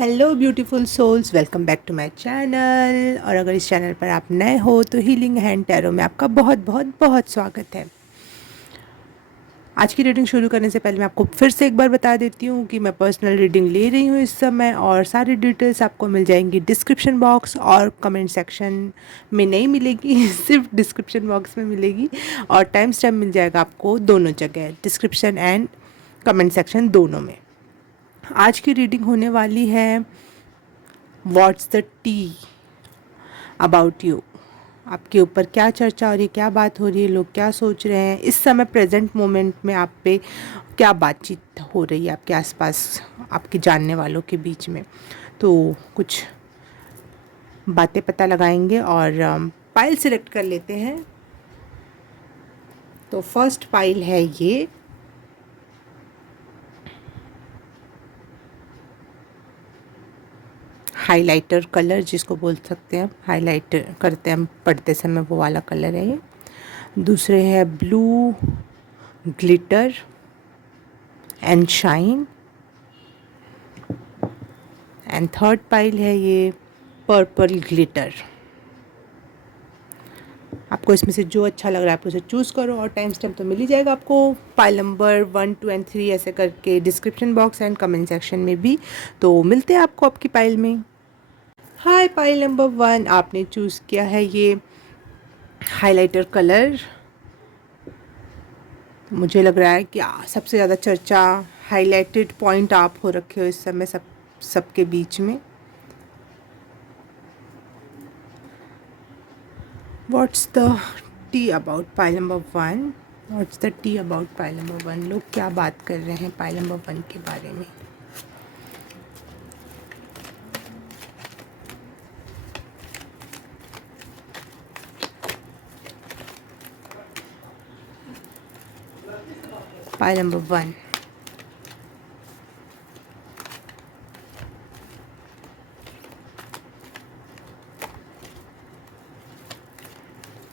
Hello beautiful souls, welcome back to my channel. और अगर इस चैनल पर आप नए हो तो हीलिंग हैंड टैरो में आपका बहुत बहुत बहुत स्वागत है। आज की रीडिंग शुरू करने से पहले मैं आपको फिर से एक बार बता देती हूँ कि मैं पर्सनल रीडिंग ले रही हूँ इस समय, और सारी डिटेल्स आपको मिल जाएंगी डिस्क्रिप्शन बॉक्स और कमेंट सेक्शन में नहीं मिलेगी सिर्फ डिस्क्रिप्शन बॉक्स में मिलेगी, और टाइम स्टैम्प मिल जाएगा आपको दोनों जगह, डिस्क्रिप्शन एंड कमेंट सेक्शन दोनों में। आज की रीडिंग होने वाली है what's the T about you. आपके ऊपर क्या चर्चा हो रही है, क्या बात हो रही है, लोग क्या सोच रहे हैं इस समय प्रेजेंट मोमेंट में, आप पे क्या बातचीत हो रही है आपके आसपास, आपके जानने वालों के बीच में। तो कुछ बातें पता लगाएंगे और पाइल सिलेक्ट कर लेते हैं। तो फर्स्ट पाइल है ये हाइलाइटर कलर, जिसको बोल सकते हैं हाइलाइट करते हैं हम पढ़ते समय, वो वाला कलर है ये। दूसरे है blue glitter and shine, and third pile है ये पर्पल ग्लिटर। आपको इसमें से जो अच्छा लग रहा है आप उसे चूज़ करो, और टाइम स्टैम्प तो मिल ही जाएगा आपको पाइल नंबर 1, 2 एंड 3 ऐसे करके description box and comment section में भी। तो मिलते हैं आपको आपकी पाइल में। हाय, पाइल नंबर 1 आपने चूज़ किया है ये हाइलाइटर कलर। मुझे लग रहा है कि सबसे ज़्यादा चर्चा हाइलाइटेड पॉइंट आप हो रखे हो इस समय सबके बीच में। What's the T about pile number 1? What's the T about pile number 1? लोग क्या बात कर रहे हैं पाइल नंबर 1 के बारे में? पाइल नंबर 1,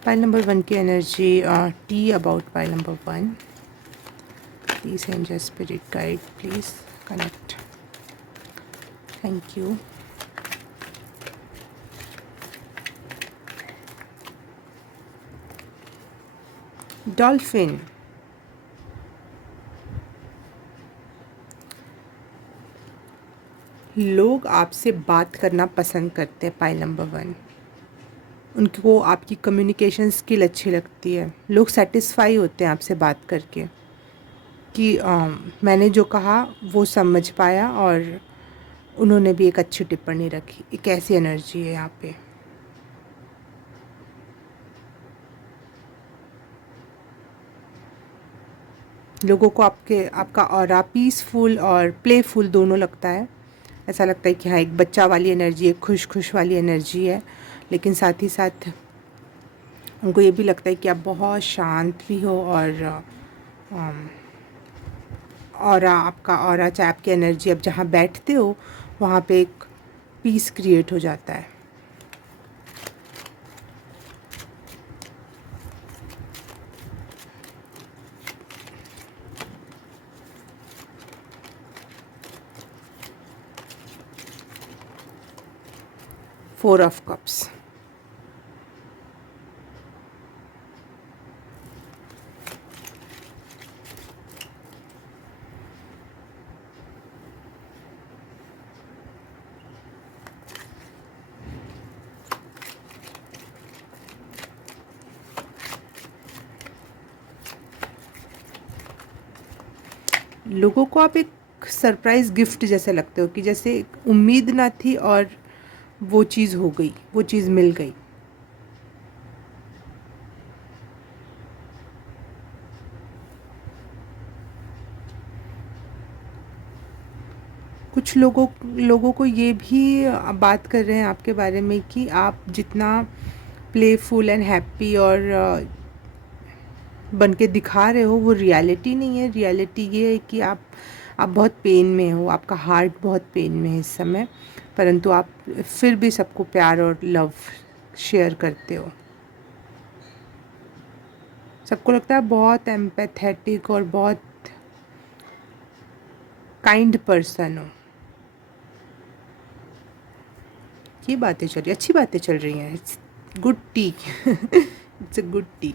पाइल नंबर 1 की energy, T about pile number 1। Please angel spirit guide, please connect. Thank you. Dolphin, लोग आपसे बात करना पसंद करते हैं पाइल नंबर 1। उनको आपकी कम्युनिकेशन स्किल अच्छी लगती है, लोग सेटिस्फाई होते हैं आपसे बात करके कि मैंने जो कहा वो समझ पाया, और उन्होंने भी एक अच्छी टिप्पणी रखी। एक ऐसी एनर्जी है यहाँ पे। लोगों को आपका ऑरा पीसफुल और प्लेफुल दोनों लगता है। ऐसा लगता है कि हाँ, एक बच्चा वाली एनर्जी है, खुश खुश वाली एनर्जी है, लेकिन साथ ही साथ उनको ये भी लगता है कि आप बहुत शांत भी हो, और ऑरा, आपका ऑरा, चाहे आपकी एनर्जी, आप जहाँ बैठते हो वहाँ पे एक पीस क्रिएट हो जाता है। फोर ऑफ कप्स, लोगों को आप एक सरप्राइज़ गिफ्ट जैसे लगते हो, कि जैसे एक उम्मीद ना थी और वो चीज़ हो गई, वो चीज़ मिल गई। कुछ लोगों को ये भी बात कर रहे हैं आपके बारे में कि आप जितना प्लेफुल एंड हैप्पी और बन के दिखा रहे हो वो रियलिटी नहीं है। रियलिटी ये है कि आप बहुत पेन में हो, आपका हार्ट बहुत पेन में है इस समय, परंतु आप फिर भी सबको प्यार और लव शेयर करते हो। सबको लगता है बहुत एम्पैथेटिक और बहुत काइंड पर्सन हो। ये बातें चल रही, अच्छी बातें चल रही हैं। It's good T. It's a good T.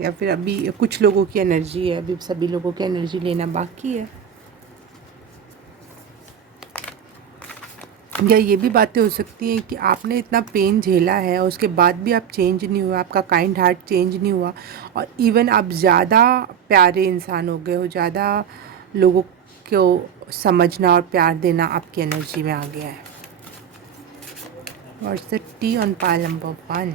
या फिर अभी कुछ लोगों की एनर्जी है, अभी सभी लोगों की एनर्जी लेना बाकी है। या ये भी बातें हो सकती हैं कि आपने इतना पेन झेला है और उसके बाद भी आप चेंज नहीं हुआ, आपका काइंड हार्ट चेंज नहीं हुआ, और इवन आप ज़्यादा प्यारे इंसान हो गए हो, ज़्यादा लोगों को समझना और प्यार देना आपकी एनर्जी में आ गया है। What's the tea on pile number 1?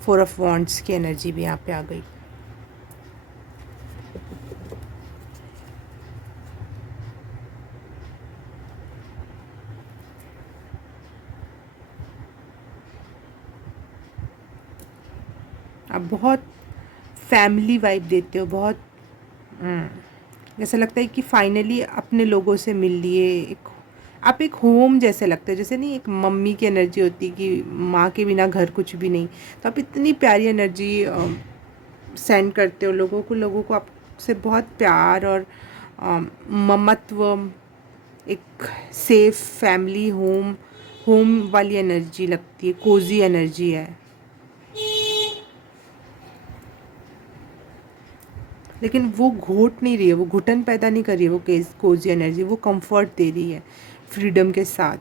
Four of wands की एनर्जी भी यहाँ पे आ गई। आप बहुत फैमिली वाइब देते हो, बहुत ऐसा लगता है कि फाइनली अपने लोगों से मिल लिए, एक आप एक होम जैसे लगते हो। जैसे नहीं एक मम्मी की एनर्जी होती कि माँ के बिना घर कुछ भी नहीं, तो आप इतनी प्यारी एनर्जी सेंड करते हो लोगों को आपसे बहुत प्यार और ममत्व, एक सेफ फैमिली होम वाली एनर्जी लगती है, कोजी एनर्जी है। लेकिन वो घोट नहीं रही है, वो घुटन पैदा नहीं कर रही है, वो कोजी एनर्जी वो कंफर्ट दे रही है फ्रीडम के साथ।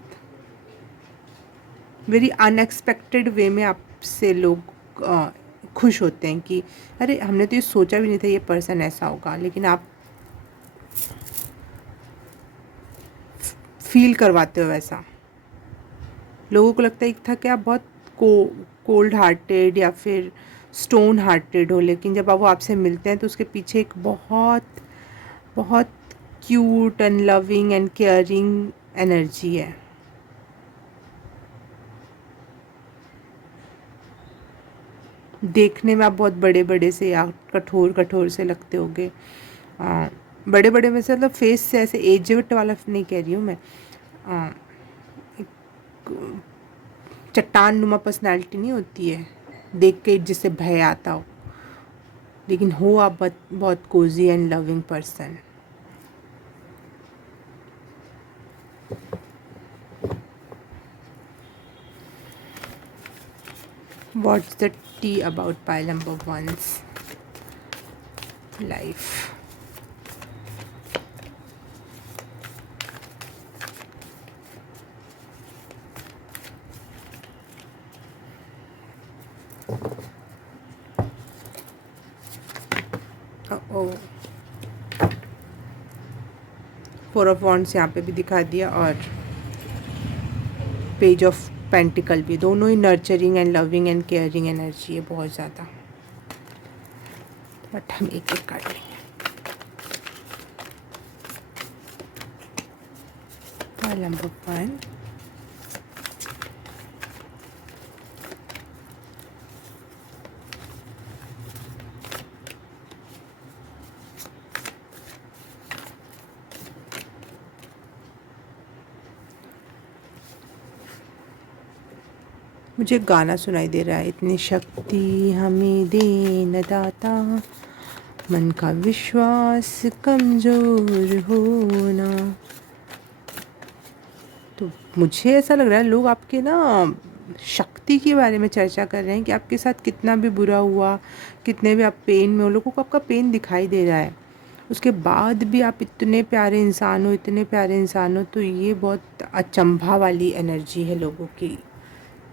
वेरी अनएक्सपेक्टेड वे में आपसे लोग खुश होते हैं कि अरे हमने तो ये सोचा भी नहीं था ये पर्सन ऐसा होगा, लेकिन आप फील करवाते हो वैसा। लोगों को लगता है था कि आप बहुत कोल्ड हार्टेड या फिर स्टोन हार्टेड हो, लेकिन जब वो आपसे मिलते हैं तो उसके पीछे एक बहुत बहुत cute and loving and caring energy है। देखने में आप बहुत बड़े बड़े से या कठोर कठोर से लगते होगे, बड़े बड़े में से मतलब फेस से ऐसे एजेड वाला नहीं कह रही हूँ मैं, चट्टान नुमा पर्सनैलिटी नहीं होती है देख के जिससे भय आता हो, लेकिन हो आप बहुत Cozi and loving person. What's the tea about pile number 1's life? Oh, 4 of wands यहाँ पे भी दिखा दिया, और पेज ऑफ पेंटिकल भी, दोनों ही nurturing and loving and caring energy है बहुत ज़्यादा। बट हम एक एक काट लेंगे। पाइल नंबर 1, मुझे गाना सुनाई दे रहा है, इतनी शक्ति हमें दे न दाता, मन का विश्वास कमज़ोर होना। तो मुझे ऐसा लग रहा है लोग आपके ना शक्ति के बारे में चर्चा कर रहे हैं कि आपके साथ कितना भी बुरा हुआ, कितने भी आप पेन में हो, लोगों को आपका पेन दिखाई दे रहा है, उसके बाद भी आप इतने प्यारे इंसान हो, इतने प्यारे इंसान हो। तो ये बहुत अचंभा वाली एनर्जी है लोगों की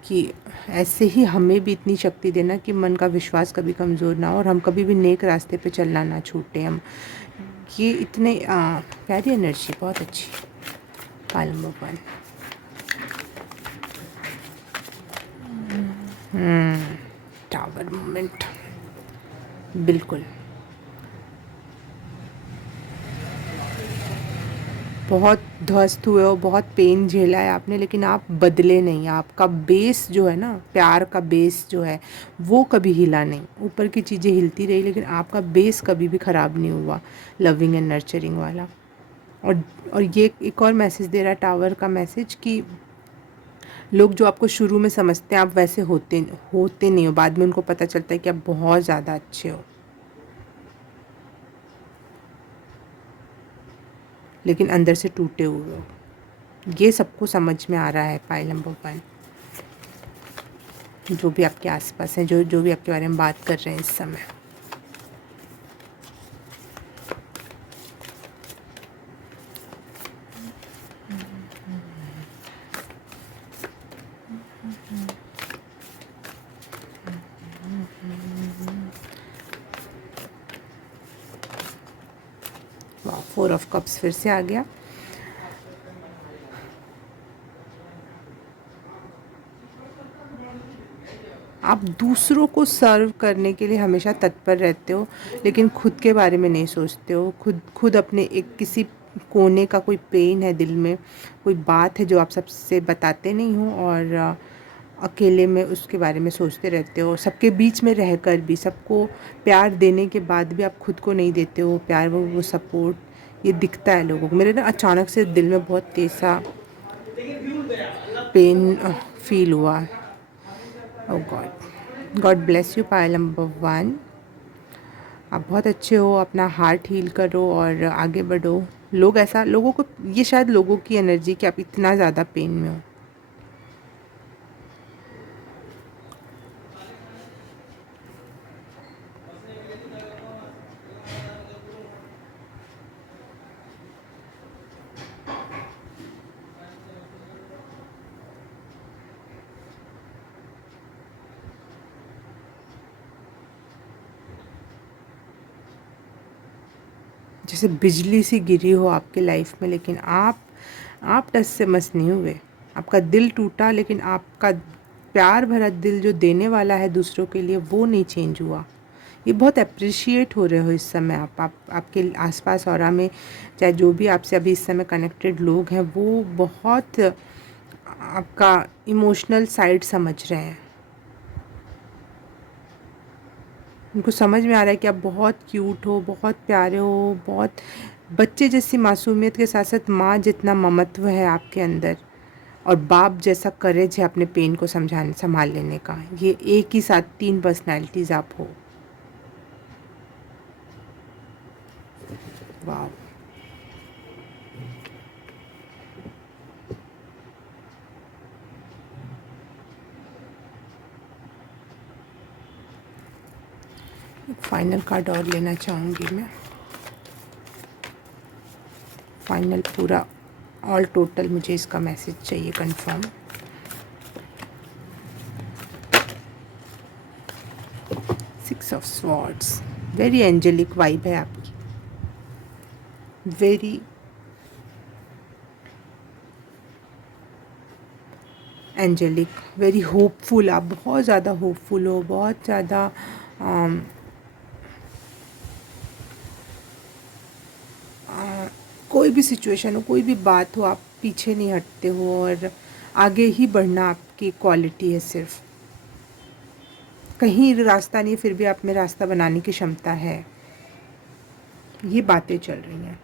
कि ऐसे ही हमें भी इतनी शक्ति देना कि मन का विश्वास कभी कमज़ोर ना हो और हम कभी भी नेक रास्ते पे चलना ना छूटे हम। ये इतने प्यारी एनर्जी, बहुत अच्छी। पाइल नंबर 1, टावर मोमेंट, बिल्कुल बहुत ध्वस्त हुए हो, बहुत पेन झेला है आपने, लेकिन आप बदले नहीं। आपका बेस जो है ना, प्यार का बेस जो है वो कभी हिला नहीं। ऊपर की चीज़ें हिलती रही, लेकिन आपका बेस कभी भी ख़राब नहीं हुआ, लविंग एंड नर्चरिंग वाला। और ये एक और मैसेज दे रहा है टावर का मैसेज कि लोग जो आपको शुरू में समझते हैं आप वैसे होते होते नहीं हो, बाद में उनको पता चलता है कि आप बहुत ज़्यादा अच्छे हो, लेकिन अंदर से टूटे हुए हो। ये सबको समझ में आ रहा है पाइल नंबर 1, जो भी आपके आसपास हैं, जो जो भी आपके बारे में बात कर रहे हैं इस समय। वाह, 4 ऑफ कप्स फिर से आ गया। आप दूसरों को सर्व करने के लिए हमेशा तत्पर रहते हो, लेकिन खुद के बारे में नहीं सोचते हो। खुद अपने एक किसी कोने का कोई पेन है दिल में, कोई बात है जो आप सबसे बताते नहीं हो, और अकेले में उसके बारे में सोचते रहते हो। सबके बीच में रहकर भी, सबको प्यार देने के बाद भी आप खुद को नहीं देते हो प्यार, वो सपोर्ट। ये दिखता है लोगों को। मेरे ना अचानक से दिल में बहुत तेज सा पेन फील हुआ। Oh God, God bless you pile number 1। आप बहुत अच्छे हो, अपना हार्ट हील करो और आगे बढ़ो। लोगों को, ये शायद लोगों की एनर्जी कि आप इतना ज़्यादा पेन में हो। जैसे बिजली सी गिरी हो आपके लाइफ में, लेकिन आप टस से मस नहीं हुए। आपका दिल टूटा, लेकिन आपका प्यार भरा दिल जो देने वाला है दूसरों के लिए, वो नहीं चेंज हुआ। ये बहुत अप्रिशिएट हो रहे हो इस समय आप आपके आसपास ऑरा में, चाहे जो भी आपसे अभी इस समय कनेक्टेड लोग हैं, वो बहुत आपका इमोशनल साइड समझ रहे हैं। उनको समझ में आ रहा है कि आप बहुत क्यूट हो, बहुत प्यारे हो, बहुत बच्चे जैसी मासूमियत के साथ साथ माँ जितना ममत्व है आपके अंदर, और बाप जैसा करेज है अपने पेन को संभाल लेने का। ये एक ही साथ 3 पर्सनैलिटीज़ आप हो। वाह, एक फाइनल कार्ड और लेना चाहूँगी मैं। फाइनल पूरा ऑल टोटल मुझे इसका मैसेज चाहिए confirm. Six of swords, very angelic vibe है आपकी, वेरी एंजेलिक, वेरी होपफुल। आप बहुत ज़्यादा होपफुल हो, बहुत ज़्यादा कोई भी सिचुएशन हो, कोई भी बात हो, आप पीछे नहीं हटते हो और आगे ही बढ़ना आपकी क्वालिटी है। सिर्फ कहीं रास्ता नहीं, फिर भी आप में रास्ता बनाने की क्षमता है। ये बातें चल रही हैं।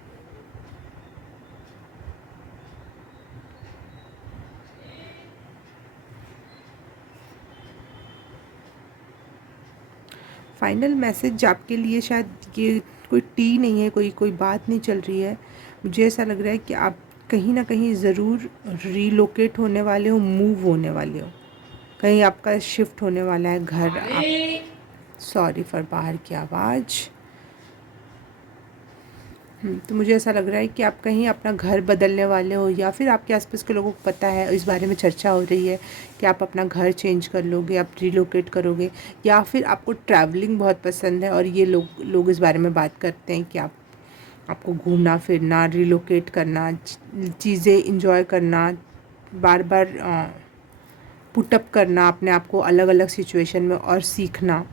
फाइनल मैसेज आपके लिए, शायद ये कोई टी नहीं है, कोई कोई बात नहीं चल रही है। मुझे ऐसा लग रहा है कि आप कहीं ना कहीं ज़रूर रीलोकेट होने वाले हो, मूव होने वाले हो, कहीं आपका शिफ्ट होने वाला है घर। आप सॉरी फॉर बाहर की आवाज़। तो मुझे ऐसा लग रहा है कि आप कहीं अपना घर बदलने वाले हो, या फिर आपके आसपास के लोगों को पता है, इस बारे में चर्चा हो रही है कि आप अपना घर चेंज कर लोगे, आप रिलोकेट करोगे, या फिर आपको ट्रैवलिंग बहुत पसंद है और ये लोग इस बारे में बात करते हैं कि आपको घूमना फिरना, रिलोकेट करना, चीज़ें इंजॉय करना, बार बार पुटअप करना अपने आप को अलग अलग सिचुएशन में और सीखना।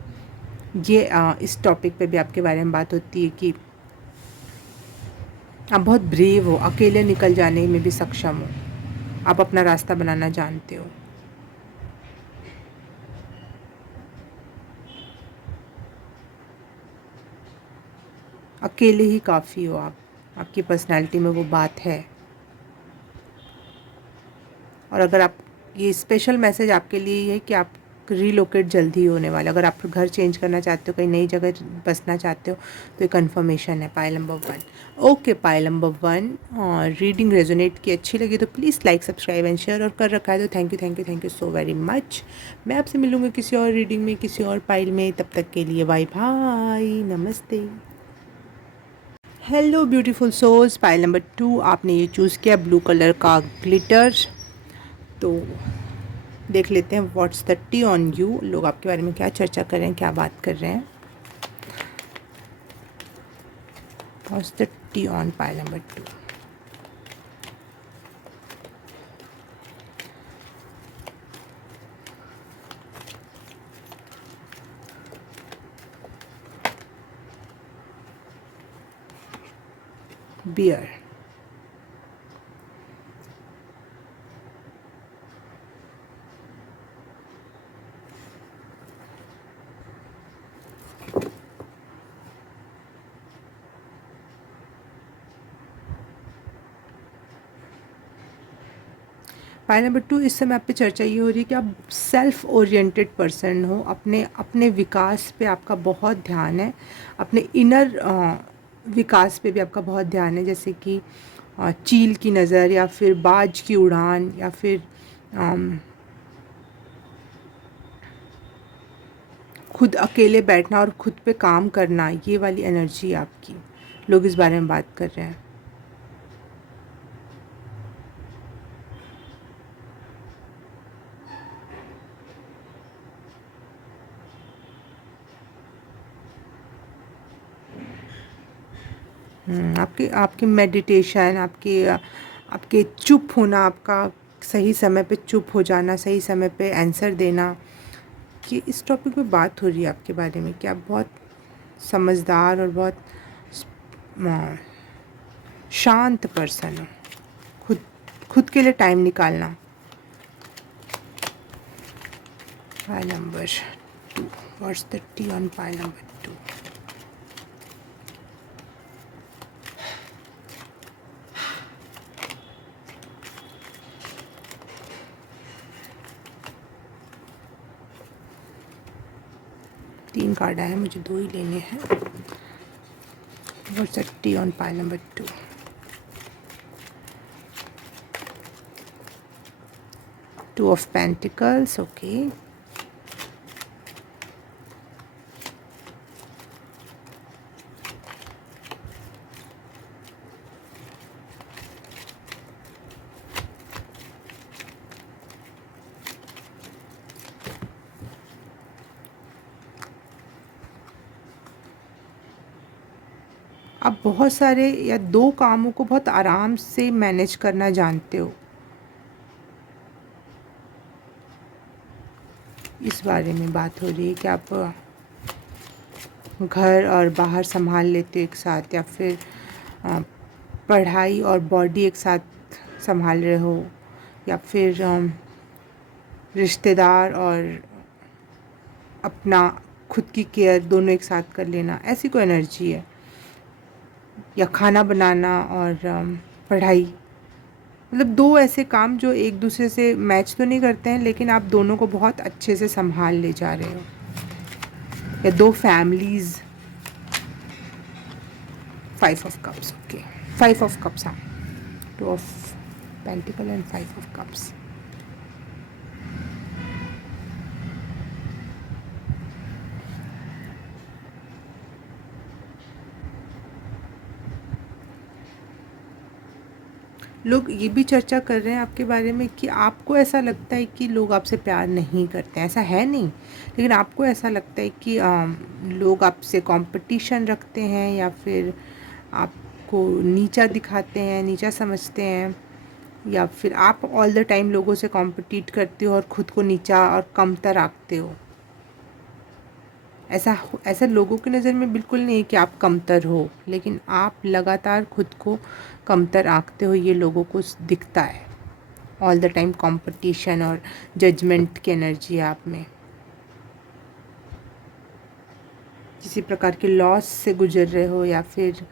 ये इस टॉपिक पे भी आपके बारे में बात होती है कि आप बहुत ब्रेव हो, अकेले निकल जाने में भी सक्षम हो, आप अपना रास्ता बनाना जानते हो। अकेले ही काफ़ी हो आप, आपकी पर्सनैलिटी में वो बात है। और अगर आप ये स्पेशल मैसेज आपके लिए ये है कि आप रीलोकेट जल्दी ही होने वाला। अगर आप घर चेंज करना चाहते हो, कहीं नई जगह बसना चाहते हो, तो ये कन्फर्मेशन है pile number 1। Okay, pile number 1 और रीडिंग रेजोनेट की अच्छी लगी तो please like subscribe and share, और कर रखा है तो thank you thank you thank you so very much. मैं आपसे मिलूँगी किसी और रीडिंग में, किसी और पाइल में। तब तक के लिए बाय बाय, नमस्ते। Hello beautiful souls, pile number 2 आपने ये चूज़ किया ब्लू कलर का ग्लिटर। तो देख लेते हैं what's the tea on you. लोग आपके बारे में क्या चर्चा कर रहे हैं, क्या बात कर रहे हैं। What's the tea on pile number 2। बियर, पाइल नंबर 2 इस समय आप पे चर्चा ये हो रही है कि आप सेल्फ ओरिएंटेड पर्सन हो। अपने अपने विकास पे आपका बहुत ध्यान है, अपने इनर विकास पे भी आपका बहुत ध्यान है। जैसे कि चील की नज़र, या फिर बाज की उड़ान, या फिर खुद अकेले बैठना और खुद पे काम करना, ये वाली एनर्जी आपकी। लोग इस बारे में बात कर रहे हैं। आपकी आपकी मेडिटेशन, आपके चुप होना, आपका सही समय पे चुप हो जाना, सही समय पे आंसर देना, कि इस टॉपिक पे बात हो रही है आपके बारे में कि आप बहुत समझदार और बहुत शांत पर्सन हो। खुद खुद के लिए टाइम निकालना। Pile number 2, what's the tea on pile number 2। तीन कार्ड आए हैं, मुझे 2 ही लेने हैं। What's the tea on pile number 2। Two of pentacles, okay. आप बहुत सारे या 2 कामों को बहुत आराम से मैनेज करना जानते हो। इस बारे में बात हो रही है कि आप घर और बाहर संभाल लेते हो एक साथ, या फिर पढ़ाई और बॉडी एक साथ संभाल रहे हो, या फिर रिश्तेदार और अपना खुद की केयर दोनों एक साथ कर लेना, ऐसी कोई एनर्जी है। या खाना बनाना और पढ़ाई, मतलब 2 ऐसे काम जो एक दूसरे से मैच तो नहीं करते हैं, लेकिन आप दोनों को बहुत अच्छे से संभाल ले जा रहे हो। या 2 families. 5 of cups, okay. 5 of cups, हाँ। 2 of pentacle and 5 of cups. लोग ये भी चर्चा कर रहे हैं आपके बारे में कि आपको ऐसा लगता है कि लोग आपसे प्यार नहीं करते हैं। ऐसा है नहीं, लेकिन आपको ऐसा लगता है कि लोग आपसे कंपटीशन रखते हैं, या फिर आपको नीचा दिखाते हैं, नीचा समझते हैं, या फिर आप ऑल द टाइम लोगों से कॉम्पिटिट करते हो और ख़ुद को नीचा और कमतर आंकते हो। ऐसा लोगों की नज़र में बिल्कुल नहीं है कि आप कमतर हो, लेकिन आप लगातार खुद को कमतर आंकते हो, ये लोगों को दिखता है। ऑल द टाइम कंपटीशन और जजमेंट की एनर्जी है आप में। किसी प्रकार के लॉस से गुजर रहे हो, या फिर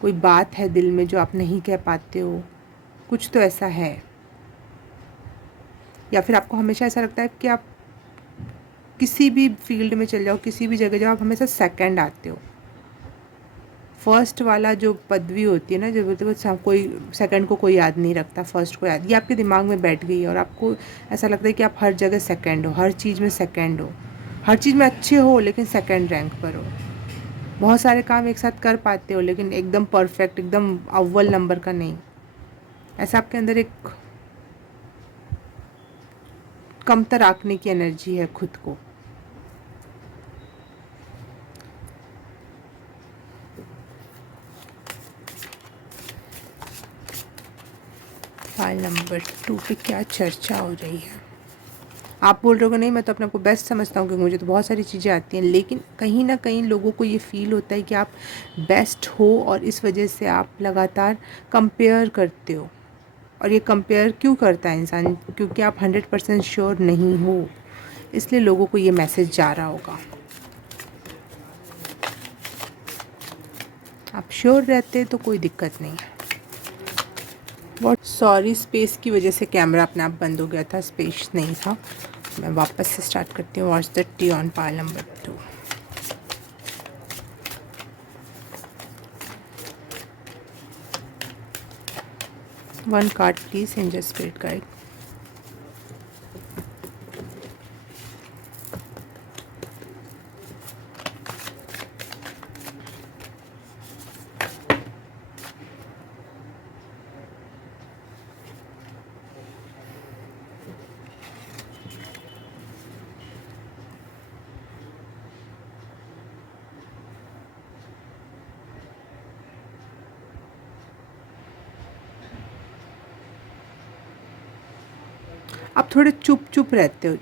कोई बात है दिल में जो आप नहीं कह पाते हो, कुछ तो ऐसा है। या फिर आपको हमेशा ऐसा लगता है कि आप किसी भी फील्ड में चले जाओ, किसी भी जगह जाओ, आप हमेशा सेकंड आते हो। फर्स्ट वाला जो पदवी होती है ना, जो बोलते हैं कोई सेकंड को कोई याद नहीं रखता, फर्स्ट को याद, ये आपके दिमाग में बैठ गई है और आपको ऐसा लगता है कि आप हर जगह सेकंड हो, हर चीज़ में सेकंड हो, हर चीज़ में अच्छे हो लेकिन सेकंड रैंक पर हो। बहुत सारे काम एक साथ कर पाते हो लेकिन एकदम परफेक्ट, एकदम अव्वल नंबर का नहीं। ऐसा आपके अंदर एक कमतर आंकने की एनर्जी है खुद को। फाइल नंबर 2 पे क्या चर्चा हो रही है? आप बोल रहे हो नहीं, मैं तो अपने आप को बेस्ट समझता हूँ क्योंकि मुझे तो बहुत सारी चीज़ें आती हैं, लेकिन कहीं ना कहीं लोगों को ये फील होता है कि आप बेस्ट हो और इस वजह से आप लगातार कंपेयर करते हो। और ये कंपेयर क्यों करता है इंसान? क्योंकि आप 100% श्योर नहीं हो, इसलिए लोगों को ये मैसेज जा रहा होगा। आप श्योर रहते तो कोई दिक्कत नहीं है। बहुत सॉरी, स्पेस की वजह से कैमरा अपने आप बंद हो गया था, स्पेस नहीं था। मैं वापस से स्टार्ट करती हूँ। Watch the tea on pile number 2। One card please, angel spirit guide. आप थोड़े चुप चुप रहते हो,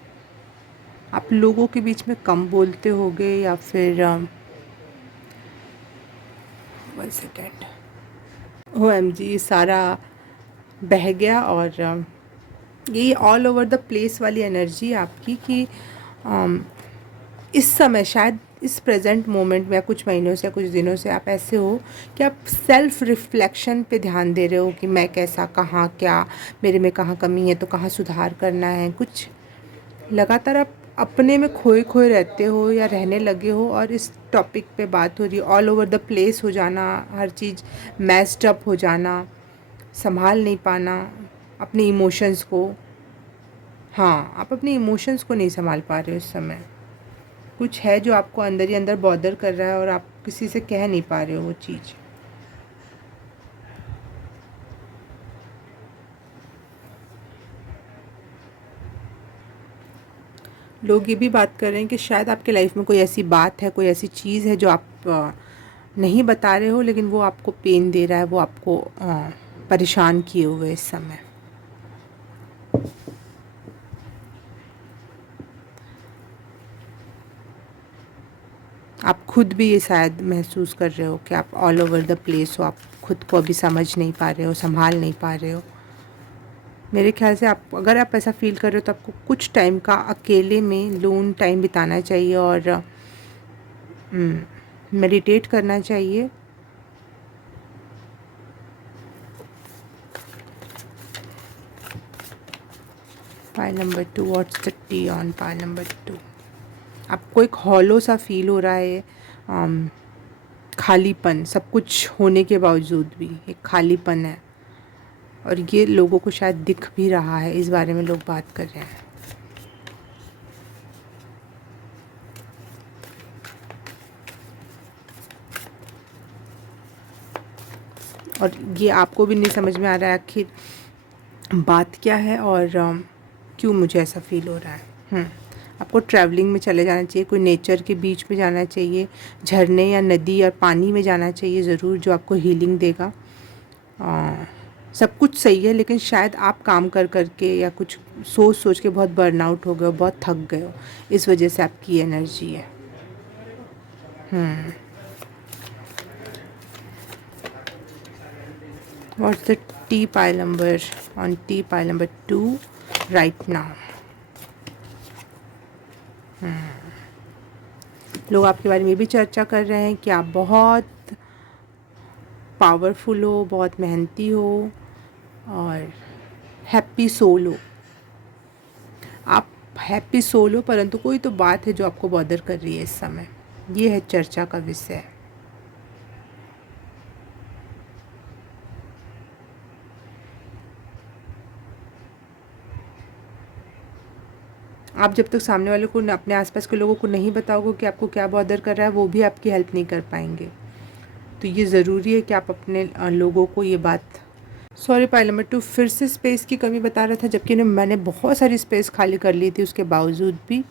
आप लोगों के बीच में कम बोलते होगे, या फिर 1 सेकेंड, OMG सारा बह गया। और ये ऑल ओवर द प्लेस वाली एनर्जी आपकी कि इस समय शायद इस प्रेजेंट मोमेंट में या कुछ महीनों से, कुछ दिनों से आप ऐसे हो कि आप सेल्फ रिफ्लेक्शन पे ध्यान दे रहे हो कि मैं कैसा, कहाँ, क्या मेरे में कहाँ कमी है, तो कहाँ सुधार करना है। कुछ लगातार आप अपने में खोए खोए रहते हो या रहने लगे हो, और इस टॉपिक पे बात हो रही है। ऑल ओवर द प्लेस हो जाना, हर चीज़ मैस्ड अप हो जाना, संभाल नहीं पाना अपने इमोशंस को। हाँ, आप अपने इमोशंस को नहीं संभाल पा रहे हो इस समय। कुछ है जो आपको अंदर ही अंदर बॉदर कर रहा है और आप किसी से कह नहीं पा रहे हो वो चीज़। लोग ये भी बात कर रहे हैं कि शायद आपके लाइफ में कोई ऐसी बात है, कोई ऐसी चीज़ है जो आप नहीं बता रहे हो, लेकिन वो आपको पेन दे रहा है, वो आपको परेशान किए हुए इस समय। आप खुद भी ये शायद महसूस कर रहे हो कि आप ऑल ओवर द प्लेस हो, आप खुद को अभी समझ नहीं पा रहे हो, संभाल नहीं पा रहे हो। मेरे ख्याल से आप, अगर आप ऐसा फील कर रहे हो तो आपको कुछ टाइम का अकेले में लोन टाइम बिताना चाहिए और मेडिटेट करना चाहिए। Pile number 2, what's the tea on pile number 2? आपको एक हॉलो सा फील हो रहा है, खालीपन, सब कुछ होने के बावजूद भी एक खालीपन है, और ये लोगों को शायद दिख भी रहा है, इस बारे में लोग बात कर रहे हैं। और ये आपको भी नहीं समझ में आ रहा है आखिर बात क्या है और क्यों मुझे ऐसा फील हो रहा है। आपको ट्रैवलिंग में चले जाना चाहिए, कोई नेचर के बीच में जाना चाहिए, झरने या नदी और पानी में जाना चाहिए ज़रूर, जो आपको हीलिंग देगा। सब कुछ सही है, लेकिन शायद आप काम कर कर के या कुछ सोच सोच के बहुत बर्नआउट हो गए हो, बहुत थक गए हो, इस वजह से आपकी एनर्जी है। What's the T pile number on T pile number 2 right now? लोग आपके बारे में भी चर्चा कर रहे हैं कि आप बहुत पावरफुल हो, बहुत मेहनती हो और हैप्पी सोल हो। आप हैप्पी सोल हो, परंतु कोई तो बात है जो आपको बॉदर कर रही है इस समय। ये है चर्चा का विषय। आप जब तक सामने वाले को, अपने आसपास के लोगों को नहीं बताओगे कि आपको क्या बॉदर कर रहा है, वो भी आपकी हेल्प नहीं कर पाएंगे। तो ये ज़रूरी है कि आप अपने लोगों को ये बात। सॉरी पाइल नंबर 2 फिर से स्पेस की कमी बता रहा था, जबकि मैंने बहुत सारी स्पेस खाली कर ली थी उसके बावजूद भी।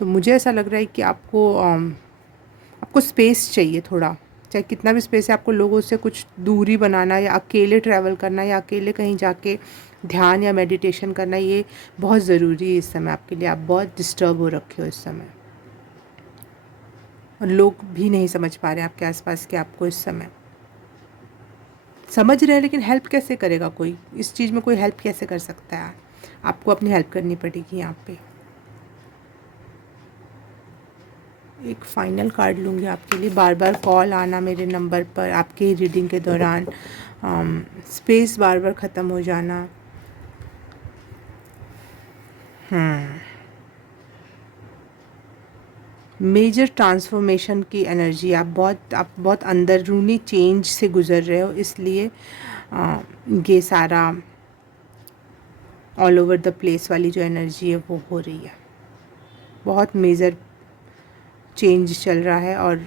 तो मुझे ऐसा लग रहा है कि आपको स्पेस चाहिए थोड़ा। चाहे कितना भी स्पेस है, आपको लोगों से कुछ दूरी बनाना, या अकेले ट्रैवल करना, या अकेले कहीं जाके ध्यान या मेडिटेशन करना, ये बहुत ज़रूरी है इस समय आपके लिए। आप बहुत डिस्टर्ब हो रखे हो इस समय, और लोग भी नहीं समझ पा रहे हैं आपके आसपास के आपको इस समय। समझ रहे हैं लेकिन हेल्प कैसे करेगा कोई? इस चीज़ में कोई हेल्प कैसे कर सकता है? आपको अपनी हेल्प करनी पड़ेगी यहाँ पे। एक फ़ाइनल कार्ड लूँगी आपके लिए। बार बार कॉल आना मेरे नंबर पर आपके रीडिंग के दौरान, स्पेस बार बार ख़त्म हो जाना। मेजर ट्रांसफॉर्मेशन की एनर्जी, आप बहुत अंदरूनी चेंज से गुज़र रहे हो, इसलिए ये सारा ऑल ओवर द प्लेस वाली जो एनर्जी है वो हो रही है। बहुत मेजर चेंज चल रहा है, और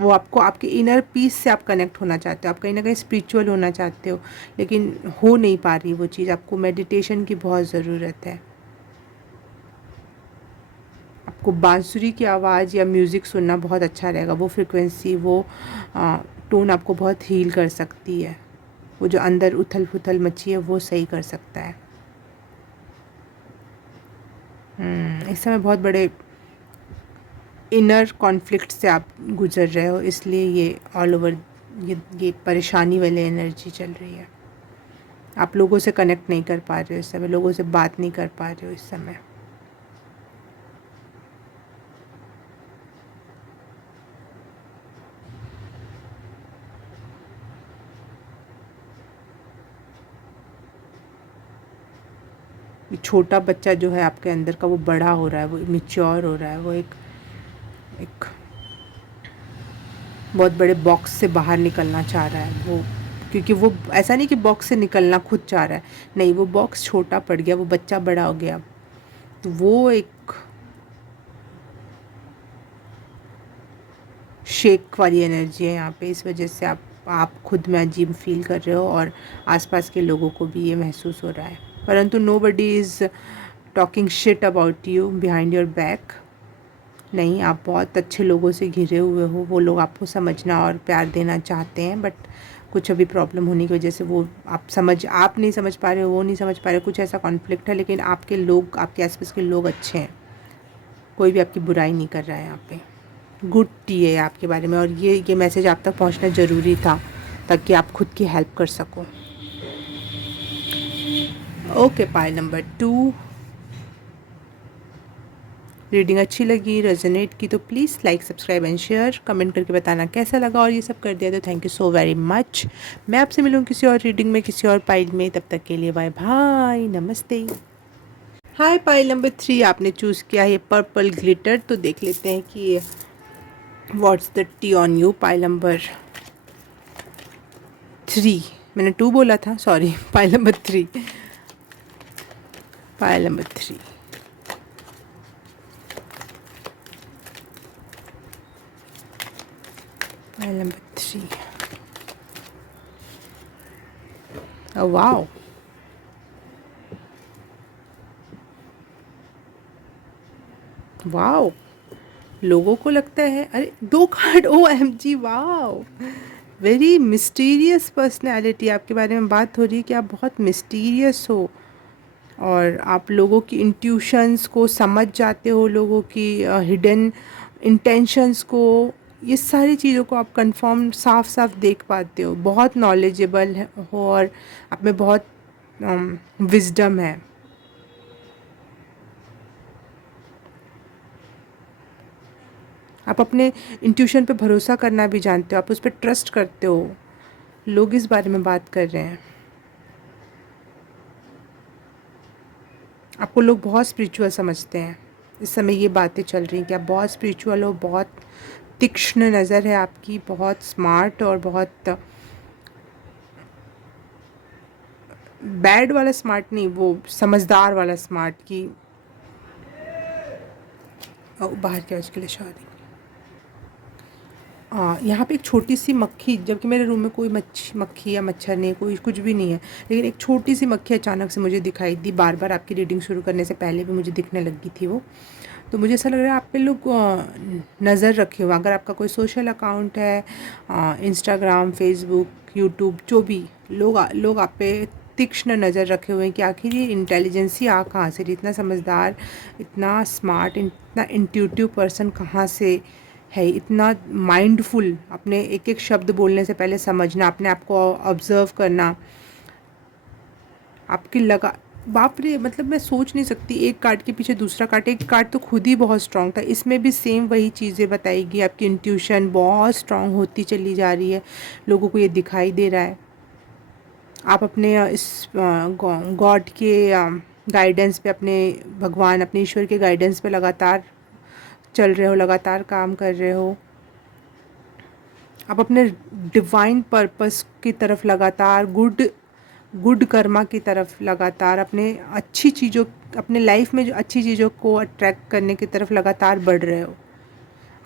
वो आपको आपके इनर पीस से आप कनेक्ट होना चाहते हो। आप कहीं ना कहीं स्पिरिचुअल होना चाहते हो, लेकिन हो नहीं पा रही वो चीज़। आपको मेडिटेशन की बहुत ज़रूरत है। आपको बांसुरी की आवाज़ या म्यूज़िक सुनना बहुत अच्छा रहेगा। वो फ्रिक्वेंसी, वो टोन आपको बहुत हील कर सकती है। वो जो अंदर उथल पुथल मची है वो सही कर सकता है। इस समय बहुत बड़े इनर कॉन्फ्लिक्ट से आप गुज़र रहे हो, इसलिए ये ऑल ओवर ये परेशानी वाली एनर्जी चल रही है। आप लोगों से कनेक्ट नहीं कर पा रहे हो इस समय, लोगों से बात नहीं कर पा रहे हो इस समय। छोटा बच्चा जो है आपके अंदर का, वो बड़ा हो रहा है, वो मैच्योर हो रहा है, वो एक बहुत बड़े बॉक्स से बाहर निकलना चाह रहा है वो। क्योंकि वो ऐसा नहीं कि बॉक्स से निकलना खुद चाह रहा है, नहीं, वो बॉक्स छोटा पड़ गया, वो बच्चा बड़ा हो गया। तो वो एक शेक वाली एनर्जी है यहाँ पे। इस वजह से आप खुद में अजीब फील कर रहे हो, और आसपास के लोगों को भी ये महसूस हो रहा है। परंतु nobody is talking shit about you behind your back. नहीं, आप बहुत अच्छे लोगों से घिरे हुए हो। वो लोग आपको समझना और प्यार देना चाहते हैं, बट कुछ अभी प्रॉब्लम होने की वजह से वो आप नहीं समझ पा रहे हो, वो नहीं समझ पा रहे, कुछ ऐसा कॉन्फ्लिक्ट है। लेकिन आपके लोग, आपके आसपास के लोग अच्छे हैं, कोई भी आपकी बुराई नहीं कर रहा है यहाँ पे। गुड टी है आपके बारे में, और ये मैसेज आप तक पहुँचना ज़रूरी था, ताकि आप खुद की हेल्प कर सको। ओके पाइल नंबर 2, रीडिंग अच्छी लगी, रेजोनेट की, तो please like, subscribe and share. Comment करके बताना कैसा लगा, और ये सब कर दिया तो thank you so very much. मैं आपसे मिलूँ किसी और रीडिंग में, किसी और पाइल में। तब तक के लिए बाय बाय, नमस्ते। हाय पाइल नंबर 3, आपने चूज़ किया है पर्पल ग्लिटर। तो देख लेते हैं कि what's the tea on you. Pile number 3, मैंने 2 बोला था, sorry. Pile number 3, pile number 3। Pile number 3। Wow, वाओ, लोगों को लगता है, अरे 2 card, O M G, wow, very mysterious personality. आपके बारे में बात हो रही है कि आप बहुत मिस्टीरियस हो, और आप लोगों की इंट्यूशंस को समझ जाते हो, लोगों की हिडन इंटेंशंस को, ये सारी चीज़ों को आप कंफर्म साफ साफ देख पाते हो। बहुत नॉलेजेबल हो, और आप में बहुत विजडम है। आप अपने इंट्यूशन पे भरोसा करना भी जानते हो, आप उस पर ट्रस्ट करते हो। लोग इस बारे में बात कर रहे हैं। आपको लोग बहुत स्पिरिचुअल समझते हैं। इस समय ये बातें चल रही हैं कि आप बहुत स्पिरिचुअल हो, बहुत तीक्ष्ण नज़र है आपकी, बहुत स्मार्ट और बहुत बैड वाला स्मार्ट नहीं, वो समझदार वाला स्मार्ट कि बाहर के आज के लिए शादी। यहाँ पे एक छोटी सी मक्खी, जबकि मेरे रूम में कोई मक्खी या मच्छर नहीं है, कोई कुछ भी नहीं है, लेकिन एक छोटी सी मक्खी अचानक से मुझे दिखाई दी। बार बार आपकी रीडिंग शुरू करने से पहले भी मुझे दिखने लगी थी वो। तो मुझे ऐसा लग रहा है आप पे लोग नज़र रखे हुए। अगर आपका कोई सोशल अकाउंट है, इंस्टाग्राम, फेसबुक, यूट्यूब, जो भी, लोग आप पे तीक्ष्ण नज़र रखे हुए हैं कि आखिर ये इंटेलिजेंसी आ कहाँ से रही, इतना समझदार, इतना स्मार्ट, इतना इंट्यूटिव पर्सन कहाँ से है, इतना माइंडफुल, अपने एक एक शब्द बोलने से पहले समझना, अपने आप को ऑब्ज़र्व करना। आपकी लगा बाप रे, मतलब मैं सोच नहीं सकती, एक कार्ड के पीछे दूसरा कार्ड, एक कार्ड तो खुद ही बहुत स्ट्रॉन्ग था, इसमें भी सेम वही चीज़ें बताएगी। आपकी इंट्यूशन बहुत स्ट्रॉन्ग होती चली जा रही है, लोगों को ये दिखाई दे रहा है। आप अपने इस गॉड के गाइडेंस पे, अपने भगवान, अपने ईश्वर के गाइडेंस पे लगातार चल रहे हो, लगातार काम कर रहे हो। आप अपने डिवाइन पर्पस की तरफ लगातार, गुड कर्मा की तरफ लगातार, अपने अच्छी चीज़ों, अपने लाइफ में जो अच्छी चीज़ों को अट्रैक्ट करने की तरफ लगातार बढ़ रहे हो।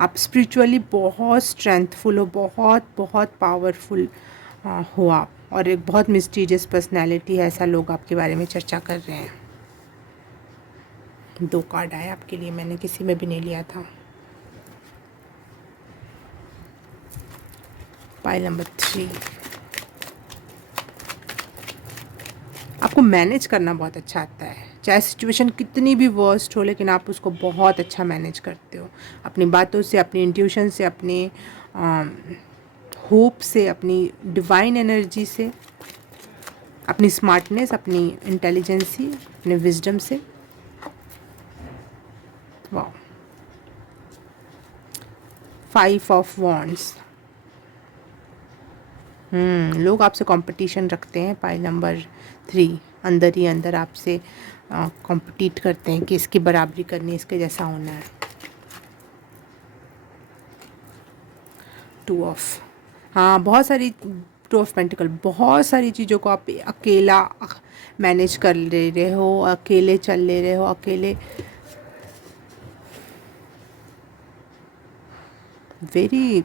आप स्पिरिचुअली बहुत स्ट्रेंथफुल हो, बहुत बहुत पावरफुल हो आप, और एक बहुत मिस्टीरियस पर्सनैलिटी है, ऐसा लोग आपके बारे में चर्चा कर रहे हैं। 2 कार्ड आए आपके लिए, मैंने किसी में भी नहीं लिया था। Pile number 3। आपको मैनेज करना बहुत अच्छा आता है, चाहे सिचुएशन कितनी भी वर्स्ट हो, लेकिन आप उसको बहुत अच्छा मैनेज करते हो, अपनी बातों से, अपनी इंट्यूशन से, अपने होप से, अपनी डिवाइन एनर्जी से, अपनी स्मार्टनेस, अपनी इंटेलिजेंसी, अपने विजडम से। वाह। 5 ऑफ वॉन्ड्स। लोग आपसे कंपटीशन रखते हैं। पाइल नंबर 3, अंदर ही अंदर आपसे कॉम्पिटिट करते हैं कि इसकी बराबरी करनी है, इसके जैसा होना है। 2 ऑफ, हाँ, बहुत सारी, 2 ऑफ पेंटिकल, बहुत सारी चीज़ों को आप अकेला मैनेज कर ले रहे हो, अकेले चल ले रहे हो, अकेले। Very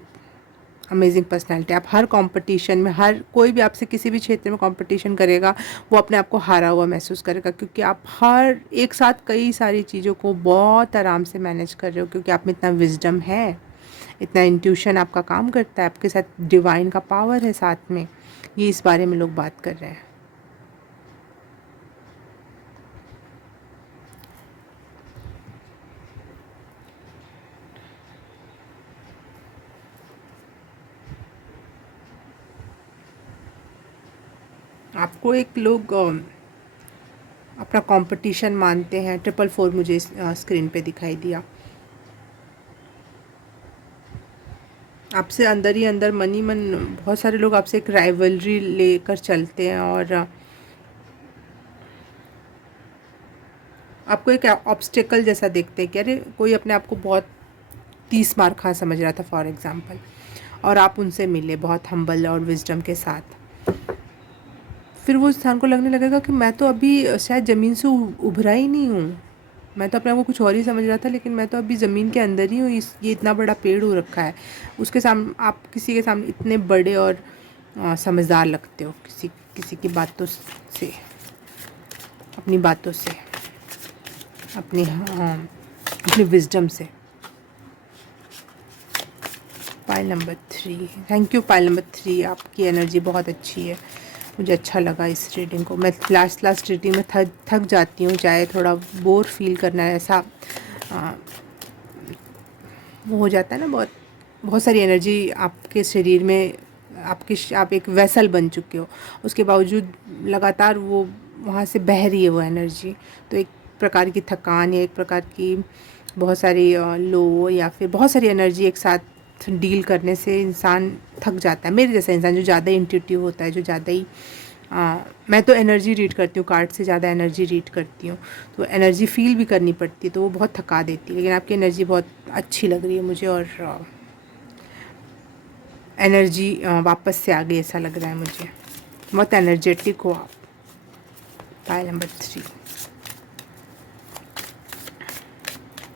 amazing personality. आप हर कंपटीशन में, हर कोई भी आपसे किसी भी क्षेत्र में कंपटीशन करेगा, वो अपने आप को हारा हुआ महसूस करेगा, क्योंकि आप हर एक साथ कई सारी चीज़ों को बहुत आराम से मैनेज कर रहे हो, क्योंकि आप में इतना विजडम है, इतना इंट्यूशन आपका काम करता है, आपके साथ डिवाइन का पावर है साथ में। ये इस बारे में लोग बात कर रहे हैं। आपको एक लोग अपना कंपटीशन मानते हैं। 444 मुझे स्क्रीन पे दिखाई दिया। आपसे अंदर ही अंदर मन ही मन बहुत सारे लोग आपसे एक राइवलरी लेकर चलते हैं, और आपको एक ऑब्स्टेकल जैसा देखते हैं कि अरे कोई अपने आप को बहुत 30 मार खा समझ रहा था फॉर एग्ज़ाम्पल, और आप उनसे मिले बहुत हम्बल और विजडम के साथ। फिर वो इंसान को लगने लगेगा कि मैं तो अभी शायद ज़मीन से उभरा ही नहीं हूँ, मैं तो अपने आप को कुछ और ही समझ रहा था, लेकिन मैं तो अभी ज़मीन के अंदर ही हूँ। ये इतना बड़ा पेड़ हो रखा है, उसके सामने आप किसी के सामने इतने बड़े और समझदार लगते हो, किसी की बातों से, अपनी बातों से, अपनी विजडम से। Pile number 3, thank you pile number 3, आपकी एनर्जी बहुत अच्छी है, मुझे अच्छा लगा इस रीडिंग को। मैं लास्ट रीडिंग में थक जाती हूँ, चाहे थोड़ा बोर फील करना है, ऐसा वो हो जाता है ना, बहुत सारी एनर्जी आपके शरीर में, आप एक वेसल बन चुके हो, उसके बावजूद लगातार वो वहाँ से बह रही है वो एनर्जी, तो एक प्रकार की थकान, या एक प्रकार की बहुत सारी लो, या फिर बहुत सारी एनर्जी एक साथ डील करने से इंसान थक जाता है। मेरे जैसा इंसान जो ज़्यादा इंट्यूटिव होता है, जो ज़्यादा ही मैं तो एनर्जी रीड करती हूँ, कार्ड से ज़्यादा एनर्जी रीड करती हूँ, तो एनर्जी फील भी करनी पड़ती है, तो वो बहुत थका देती है। लेकिन आपकी एनर्जी बहुत अच्छी लग रही है मुझे, और एनर्जी वापस से आ गई ऐसा लग रहा है मुझे। बहुत एनर्जेटिक हो आप। पायल नंबर 3,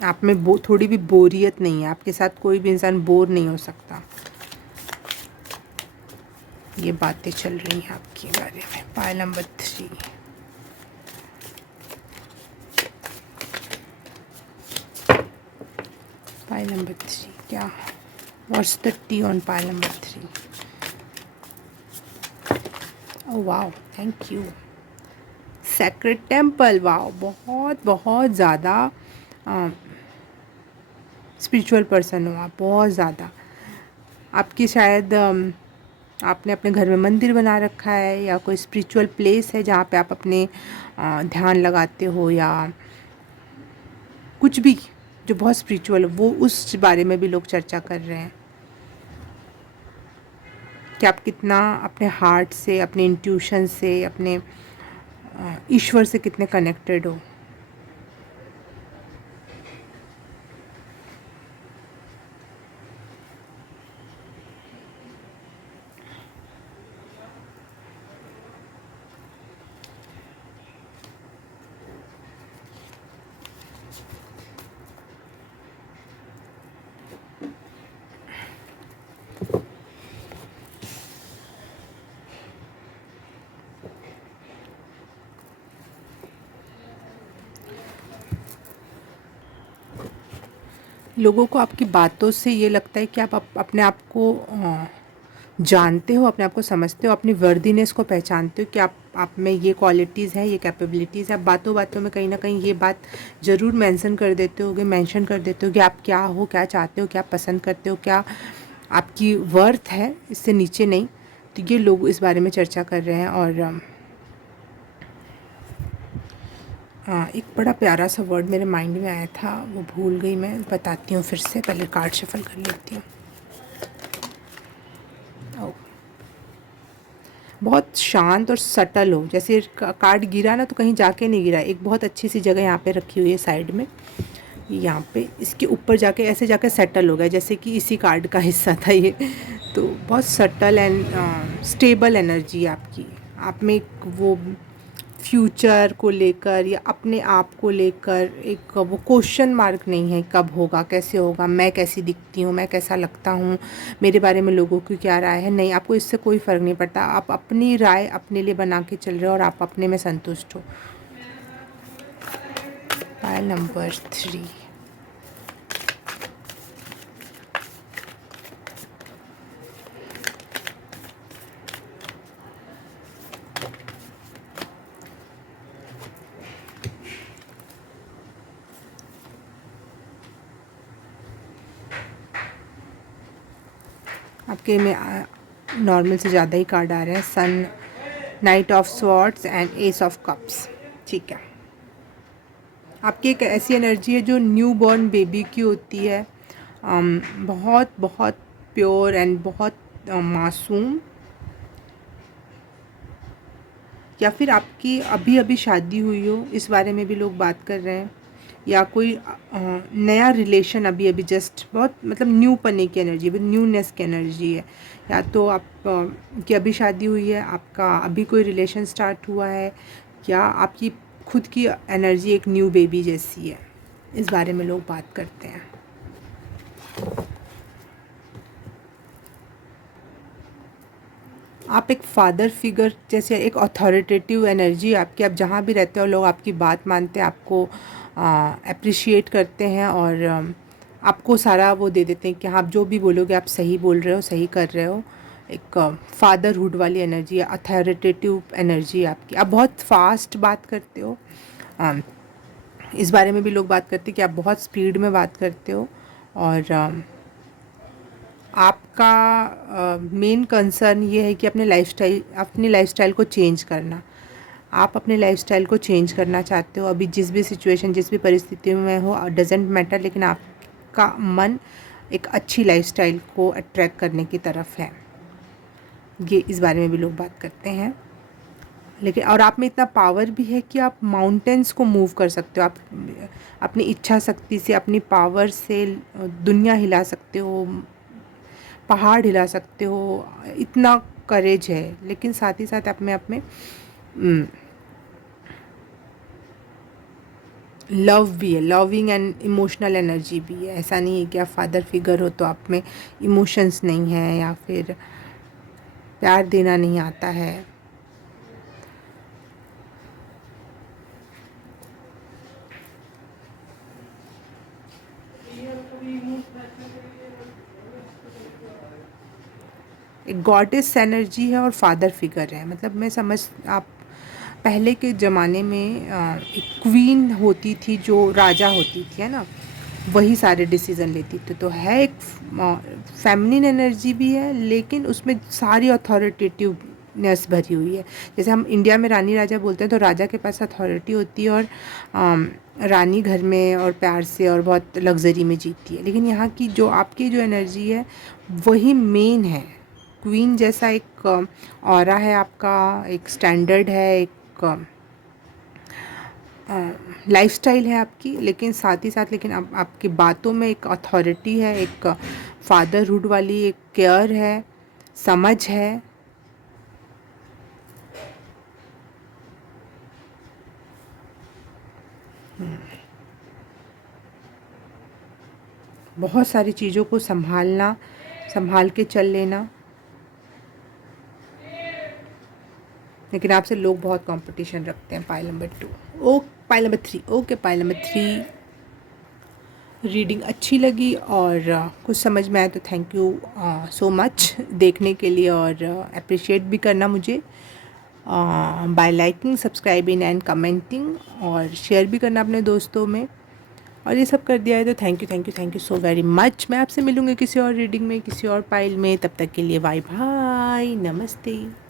आप में थोड़ी भी बोरियत नहीं है, आपके साथ कोई भी इंसान बोर नहीं हो सकता। ये बातें चल रही हैं आपके बारे में। पायल नंबर 3, पायल नंबर 3 क्या, what's the tea on pile number 3? Oh wow, thank you. Sacred temple, wow, बहुत बहुत ज़्यादा स्पिरिचुअल पर्सन हो आप, बहुत ज़्यादा। आपकी शायद आपने अपने घर में मंदिर बना रखा है, या कोई स्पिरिचुअल प्लेस है जहाँ पे आप अपने ध्यान लगाते हो, या कुछ भी जो बहुत स्पिरिचुअल हो, वो उस बारे में भी लोग चर्चा कर रहे हैं कि आप कितना अपने हार्ट से, अपने इंट्यूशन से, अपने ईश्वर से कितने कनेक्टेड हो। लोगों को आपकी बातों से ये लगता है कि आप अपने आप को जानते हो, अपने आप को समझते हो, अपनी वर्दीनेस को पहचानते हो कि आप में ये क्वालिटीज़ हैं, ये कैपेबिलिटीज़ है। आप बातों बातों में कहीं ना कहीं ये बात ज़रूर मेंशन कर देते हो कि आप क्या हो, क्या चाहते हो, क्या पसंद करते हो, क्या आपकी वर्थ है, इससे नीचे नहीं। तो ये लोग इस बारे में चर्चा कर रहे हैं। और एक बड़ा प्यारा सा वर्ड मेरे माइंड में आया था, वो भूल गई, मैं बताती हूँ फिर से, पहले कार्ड शफल कर लेती हूँ। बहुत शांत और सटल हो, जैसे कार्ड गिरा ना तो कहीं जाके नहीं गिरा, एक बहुत अच्छी सी जगह यहाँ पे रखी हुई है साइड में, यहाँ पे इसके ऊपर जाके ऐसे जाके सेटल हो गया, जैसे कि इसी कार्ड का हिस्सा था ये। तो बहुत सटल एंड स्टेबल एनर्जी है आपकी। आप में एक वो फ्यूचर को लेकर या अपने आप को लेकर एक वो क्वेश्चन मार्क नहीं है, कब होगा, कैसे होगा, मैं कैसी दिखती हूँ, मैं कैसा लगता हूँ, मेरे बारे में लोगों की क्या राय है। नहीं, आपको इससे कोई फ़र्क नहीं पड़ता, आप अपनी राय अपने लिए बना के चल रहे हो और आप अपने में संतुष्ट हो। पायल नंबर 3, आपके में नॉर्मल से ज़्यादा ही कार्ड आ रहे हैं। Sun, knight of swords and ace of cups. ठीक है, आपकी एक ऐसी एनर्जी है जो न्यू बॉर्न बेबी की होती है, बहुत बहुत प्योर एंड बहुत मासूम। या फिर आपकी अभी अभी शादी हुई हो, इस बारे में भी लोग बात कर रहे हैं, या कोई नया रिलेशन अभी अभी जस्ट, बहुत मतलब न्यू पने की एनर्जी, न्यूनेस की एनर्जी है। या तो आप की अभी शादी हुई है, आपका अभी कोई रिलेशन स्टार्ट हुआ है, या आपकी खुद की एनर्जी एक न्यू बेबी जैसी है। इस बारे में लोग बात करते हैं। आप एक फादर फिगर जैसे, एक अथॉरिटेटिव एनर्जी आपकी, आप जहाँ भी रहते हो लोग आपकी बात मानते हैं, आपको अप्रिशिएट करते हैं, और आपको सारा वो दे देते हैं कि हाँ, आप जो भी बोलोगे आप सही बोल रहे हो, सही कर रहे हो। एक फादरहुड वाली एनर्जी है, अथॉरिटेटिव एनर्जी है आपकी। आप बहुत फास्ट बात करते हो, इस बारे में भी लोग बात करते हैं कि आप बहुत स्पीड में बात करते हो। और आपका मेन कंसर्न ये है कि अपनी लाइफस्टाइल को चेंज करना। आप अपने लाइफस्टाइल को चेंज करना चाहते हो, अभी जिस भी सिचुएशन, जिस भी परिस्थिति में हो, डजेंट मैटर, लेकिन आपका मन एक अच्छी लाइफस्टाइल को अट्रैक्ट करने की तरफ है। ये इस बारे में भी लोग बात करते हैं। लेकिन और आप में इतना पावर भी है कि आप माउंटेन्स को मूव कर सकते हो। आप अपनी इच्छा शक्ति से, अपनी पावर से दुनिया हिला सकते हो, पहाड़ हिला सकते हो। इतना करेज है। लेकिन साथ ही साथ आप में लव भी है, लविंग एंड इमोशनल एनर्जी भी है। ऐसा नहीं है कि आप फादर फिगर हो तो आप में इमोशंस नहीं है या फिर प्यार देना नहीं आता है। एक गॉडेस एनर्जी है और फादर फिगर है। मतलब मैं समझ आप पहले के ज़माने में एक क्वीन होती थी जो राजा होती थी, है ना, वही सारे डिसीज़न लेती थी। तो है एक फेमिनिन एनर्जी भी है, लेकिन उसमें सारी अथॉरिटेटिवनेस भरी हुई है। जैसे हम इंडिया में रानी राजा बोलते हैं तो राजा के पास अथॉरिटी होती है और रानी घर में और प्यार से और बहुत लग्जरी में जीती है। लेकिन यहाँ की जो आपकी जो एनर्जी है वही मेन है। क्वीन जैसा एक ऑरा है आपका, एक स्टैंडर्ड है, एक लाइफस्टाइल है आपकी। लेकिन साथ ही साथ लेकिन आपकी बातों में एक अथॉरिटी है, एक फादरहुड वाली एक केयर है, समझ है। बहुत सारी चीज़ों को संभालना, संभाल के चल लेना। लेकिन आपसे लोग बहुत कंपटीशन रखते हैं। Pile number 2, oh pile number 3, okay pile number 3 reading अच्छी लगी और कुछ समझ में आया तो थैंक यू सो मच देखने के लिए। और अप्रिशिएट भी करना मुझे bye liking, subscribing and commenting, और शेयर भी करना अपने दोस्तों में। और ये सब कर दिया है तो thank you thank you thank you so very much. मैं आपसे मिलूँगी किसी और रीडिंग में, किसी और पाइल में। तब तक के लिए बाय बाय, नमस्ते।